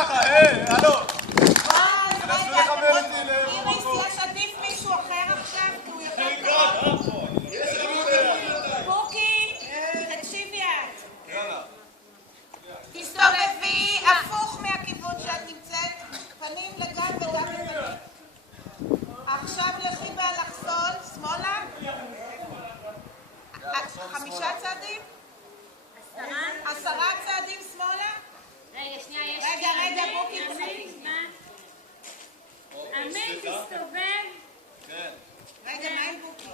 ככה, הלו. איריס, יש עדיף מישהו אחר עכשיו? כי הוא יותר טוב. בוקי, תקשיבי את. תסתובבי הפוך מהכיוון שאת נמצאת, פנים לגן וגם לפנים. עכשיו לכי באלכסון, שמאלה. 5 צעדים? 10 צעדים שמאלה? רגע, שנייה, יש... רגע, בוקי, תחכי. אמן, תסתובב. כן. רגע, מה עם בוקי?